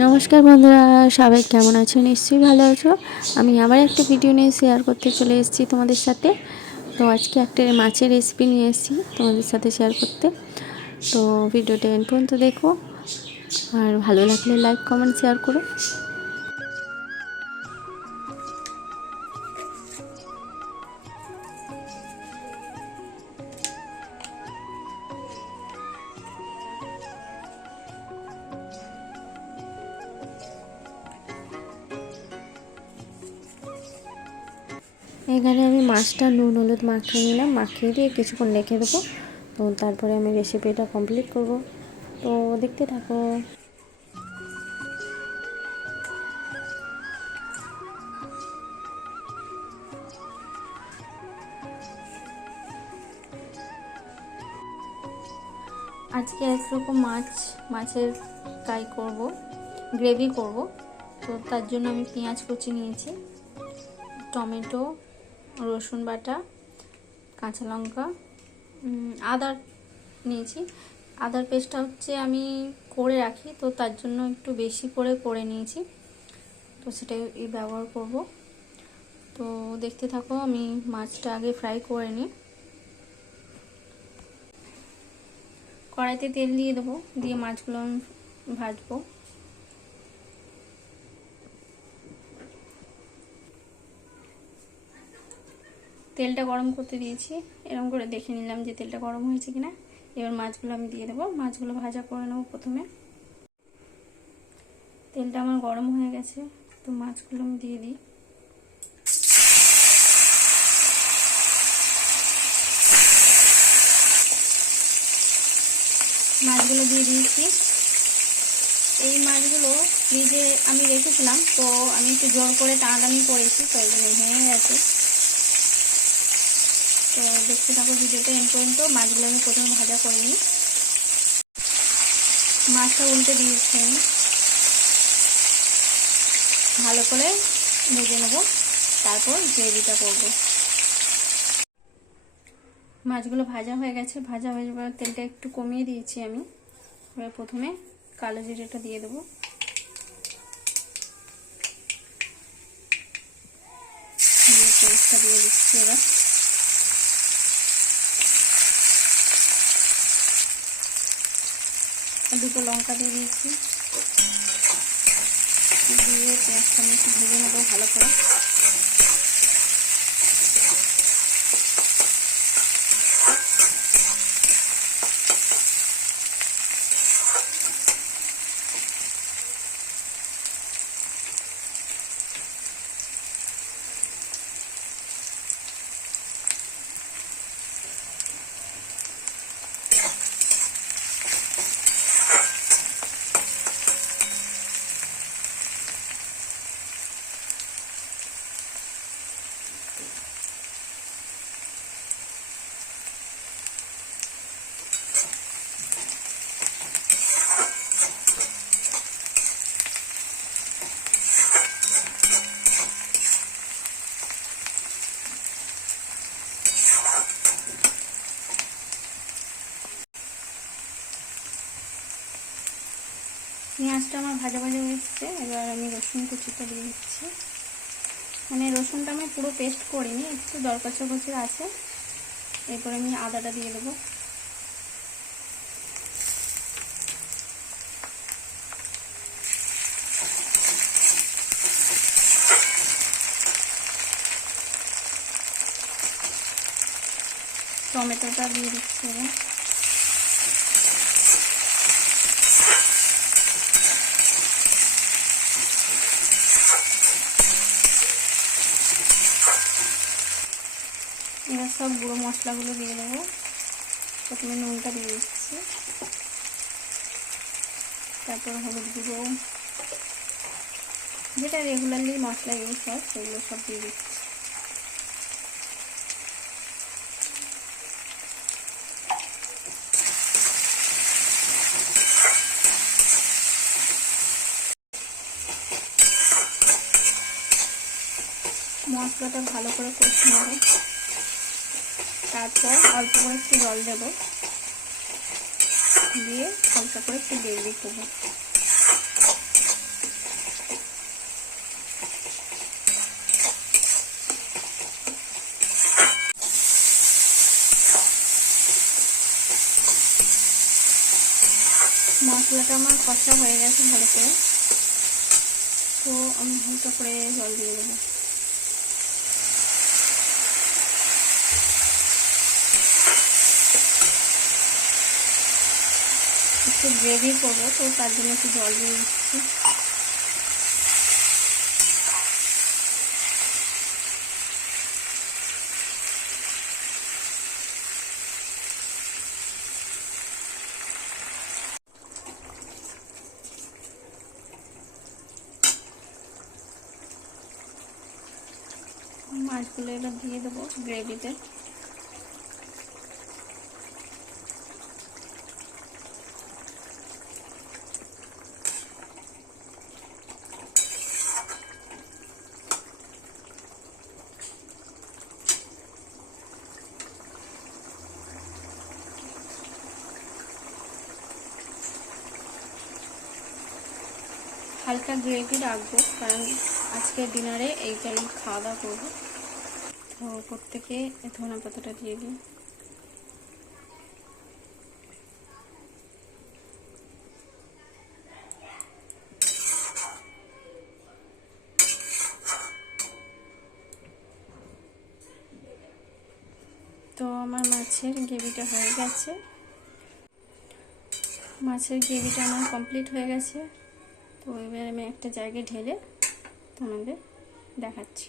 নমস্কার বন্ধুরা, সবাই কেমন আছো? নিশ্চয়ই ভালো আছো। আমি আবার একটা ভিডিও নিয়ে শেয়ার করতে চলে এসেছি তোমাদের সাথে। তো আজকে একটা মাছের রেসিপি নিয়ে এসেছি তোমাদের সাথে শেয়ার করতে। তো ভিডিওটা এন্ড পর্যন্ত দেখো, আর ভালো লাগলে লাইক কমেন্ট শেয়ার করো। এখানে আমি মাছটা নুন হলুদ মাখিয়ে নিলাম, মাখিয়ে দিয়ে কিছুক্ষণ রেখে দেবো। তো তারপরে আমি রেসিপিটা কমপ্লিট করব। তো দেখতে থাকো। আজকে একরকম মাছের ফ্রাই করব, গ্রেভি করব। তো তার জন্য আমি পেঁয়াজ কুচি নিয়েছি, টমেটো, রসুন বাটা, কাঁচা লঙ্কা, আদা নিয়েছি। আদার পেস্টটা আমি করে রাখি, তো তার জন্য একটু বেশি করে নিয়েছি। তো সেটাই ব্যবহার করব। তো দেখতে থাকো, আমি মাছটা আগে ফ্রাই করে নিই। কড়াইতে তেল দিয়ে দেবো, দিয়ে মাছগুলো আমি ভাজবো। তেলটা গরম করতে দিয়েছি, এরকম করে দেখে নিলাম যে তেলটা গরম হয়েছে কিনা। এবার মাছগুলো আমি দিয়ে দেবো, মাছগুলো ভাজা করে নেবো প্রথমে। তেলটা আমার গরম হয়ে গেছে, তো মাছগুলো আমি দিয়ে দিই। মাছগুলো দিয়ে দিয়েছি। এই মাছগুলো ফ্রিজে আমি রেখেছিলাম, তো আমি একটু জোর করে টানাটানি করেছি, তো এই জন্য ভেঙে গেছে। তো দেখতে থাকো ভিডিওটা এন্ড পর্যন্ত। মাছগুলো আমি প্রথমে ভাজা করে নিই। মাছটা উল্টে দিয়েছি, আমি ভালো করে ভেজে নেবো, তারপর গ্রেভিটা করবো। মাছগুলো ভাজা হয়ে গেছে, ভাজা হয়ে যাবার তেলটা একটু কমিয়ে দিয়েছি আমি। এবার প্রথমে কালো জিরেটা দিয়ে দেবো, পেঁয়াজটা দিয়ে দিচ্ছি। এবার দুটো লঙ্কা দিয়ে দিয়েছি, দিয়ে পেঁয়াজটা আমি একটু ভেজে নেবো ভালো করে। পেঁয়াজটা আমার ভাজা ভাজা হয়ে এসছে। এবার আমি রসুন কুচিটা দিয়ে দিচ্ছি। মানে রসুনটা আমি পুরো পেস্ট করিনি, একটু দরকার চকচে আছে। এরপর আমি আদাটা দিয়ে দেবো। টমেটোটা দিয়ে দিচ্ছি। এবার সব গুঁড়ো মশলাগুলো দিয়ে দেবো। প্রথমে নুনটা দিয়ে দিচ্ছি, তারপর হলুদ গুঁড়ো, যেটা রেগুলারলি মশলা ইউজ হয় সেগুলো সব দিয়ে দিচ্ছি। মশলাটা ভালো করে কষে নেব, তারপর অল্প করে একটু জল দেবো, দিয়ে হালকা করে একটু গ্রেভি করবো। মশলাটা আমার কষা হয়ে গেছে ভালো করে, তো আমি হালকা করে জল দিয়ে দেবো। একটু গ্রেভি করবো, তো তার জন্য একটু জল দিয়ে দিচ্ছি। মাছগুলো এবার দিয়ে দেবো গ্রেভিতে। হালকা গ্রেভি রাখবো, কারণ আজকের ডিনারে এইটাই খাওয়া দাওয়া করবো। তো ওপর থেকে ধনে পাতাটা দিয়ে দিই। তো আমার মাছের গ্রেভিটা হয়ে গেছে, মাছের গ্রেভিটা আমার কমপ্লিট হয়ে গেছে। তো এবার আমি একটা জায়গায় ঢেলে তোমাদের দেখাচ্ছি।